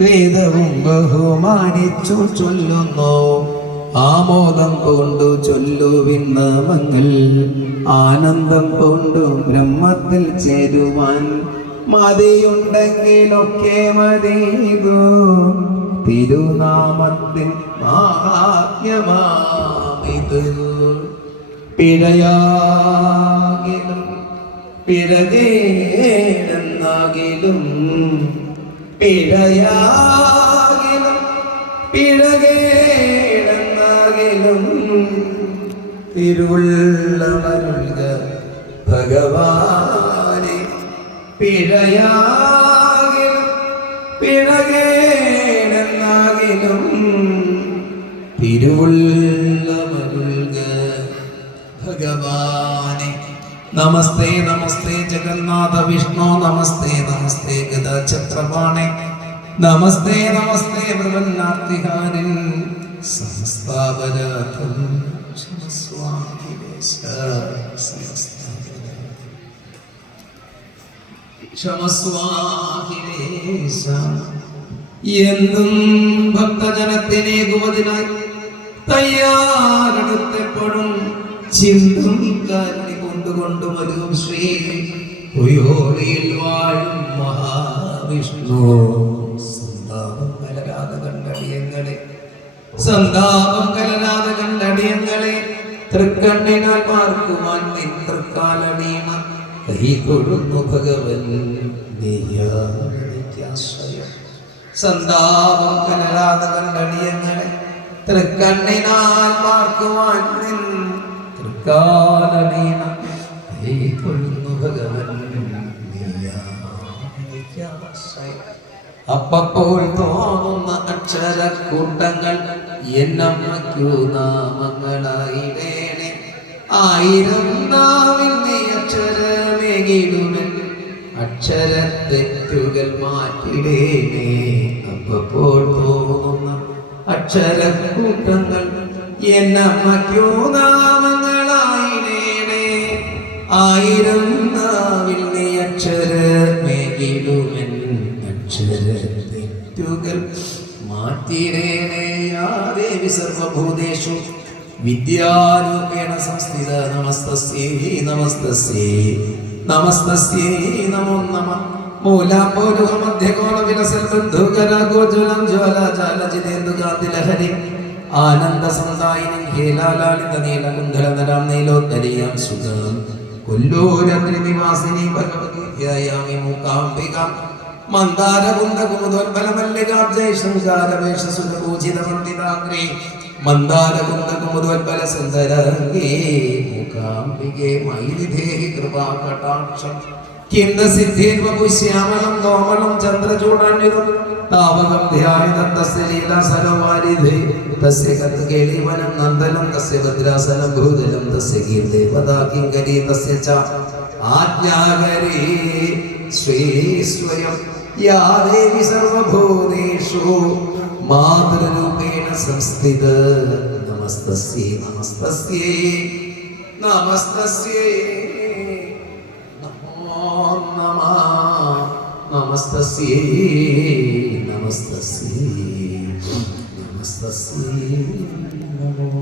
വേദവും ബഹുമാനിച്ചു ചൊല്ലുന്നു. ആമോദം കൊണ്ടു ചൊല്ലുവിൻ ആനന്ദം കൊണ്ടു ബ്രഹ്മത്തിൽ ചേരുവാൻ മതിയുണ്ടെങ്കിലൊക്കെ മതിയതു തിരുനാമത്തിൽ മാഹാത്മ്യമാമിത് പിഴയാകിലും പിഴകേണെന്നാകിലും പിഴയാകിലും പിഴകേണെന്നാകിലും തിരുവുള്ളമരുക ഭഗവാനെ പിഴയാകിലും പിഴകേണെന്നാകിലും തിരുവുള്ളമരുക ഭഗവാനെ നമസ്തേ നമസ്തേ ജഗന്നാഥ വിഷ്ണു നമസ്തേ നമസ്തേ ഗദാചക്രപാണെ നമസ്തേ നമസ്തേ പ്രപന്നാർത്തിഹാരിൻ സമസ്താപരാധം എന്നും ഭക്തജനത്തിനേകുവതിനായി തയ്യാറെടുത്തെപ്പോഴും ചിന്തും കാരണി കൊണ്ടുകൊണ്ടും ഒരുവും ശ്രീ ഉയോളിയിൽ വാഴും മഹാവിഷ്ണു. സന്താപം കലരാതെ കണ്ടടിയങ്ങളെ സന്താപം കലരാതെ കണ്ടടിയങ്ങളെ തൃക്കണ്ണിനാൽ പാർക്കുവാൻ നിൻ തൃക്കാലണീമ കൈ കൊടുന്നു ഭഗവൻ നിത്യാശ്രയം സന്താപം കലരാതെ കണ്ടടിയങ്ങളെ തൃക്കണ്ണിനാൽ പാർക്കുവാൻ നിൻ തൃക്കാലണീമ കൈ കൊടുന്നു ഭഗവൻ അപ്പപ്പോൾ തോന്നുന്ന അക്ഷരക്കൂട്ടങ്ങൾ എന്നമ്മയ്ക്കു നാമങ്ങളായിടേണേ ആയിരം നാവിൽ നീ അക്ഷരമേകിടുമൻ. അക്ഷരത്തെറ്റുകൾ മാറ്റിടേണേ. അപ്പപ്പോൾ തോന്നുന്ന അക്ഷരക്കൂട്ടങ്ങൾ എന്നമ്മയ്ക്കു നാമങ്ങളായിടേണേ ആയിരം നാവിൽ നീ അക്ഷരമേകിടുമൻ അക്ഷരത്തെറ്റുകൾ മാറ്റിരേണേയാദേവി സർവഭൂതേഷു. വിദ്യാരൂപേണ സംസ്ഥിത നമസ്തസ്യേ നമസ്തസ്യേ നമസ്തസ്യേ നമോ നമ. മൂലാപോരുഹ മധ്യകോണ വിലസൽ ബന്ധുകര ഗോജ്വലം ജ്വാല ജാല ജിതേന്ദു കാന്തി ലഹരി ആനന്ദ സന്തായിനി ഹേലാലാളിത നീലകുന്ധല നീലോത്തരീയം സുഖം കൊല്ലൂരഗ്നി നിവാസിനി ഭഗവത്യായാമി മൂകാംബിക മന്ദാരകുന്ദ കുമുദോൽബലമല്ലികാബ്ജയ ശൃംഗാരവേഷ സുരപൂജിത പണ്ഡിതാഗ്രേ മന്ദാരകുന്ദ കുമുദോൽബല സുന്ദരംഗേ മൂകാംബികേ മൈലിധേഹി കൃപാകടാക്ഷം. കിന്ദ സിദ്ധീർവപുശ്യാമളം കോമളം ചന്ദ്രചൂടാന്യുതം താവകം ധ്യാനിതം തസ്യ ലീലാ തസ്യ കത്കേളിവനം നന്ദനം തസ്യ ഭദ്രാസനം ഭൂതലം തസ്യ കീർത്തേ പദാ തസ്യ ച ആജ്ഞാകരി ശ്രീ സ്വയം യാ ദേവി സർവഭൂതേഷു മാതൃരൂപേണ സംസ്ഥിത നമസ്തസ്യേ നമസ്തസ്യേ നമസ്തസ്യേ നമോ നമ നമസ്തസ്യേ നമസ്തസ്യേ നമസ്തസ്യേ നമോ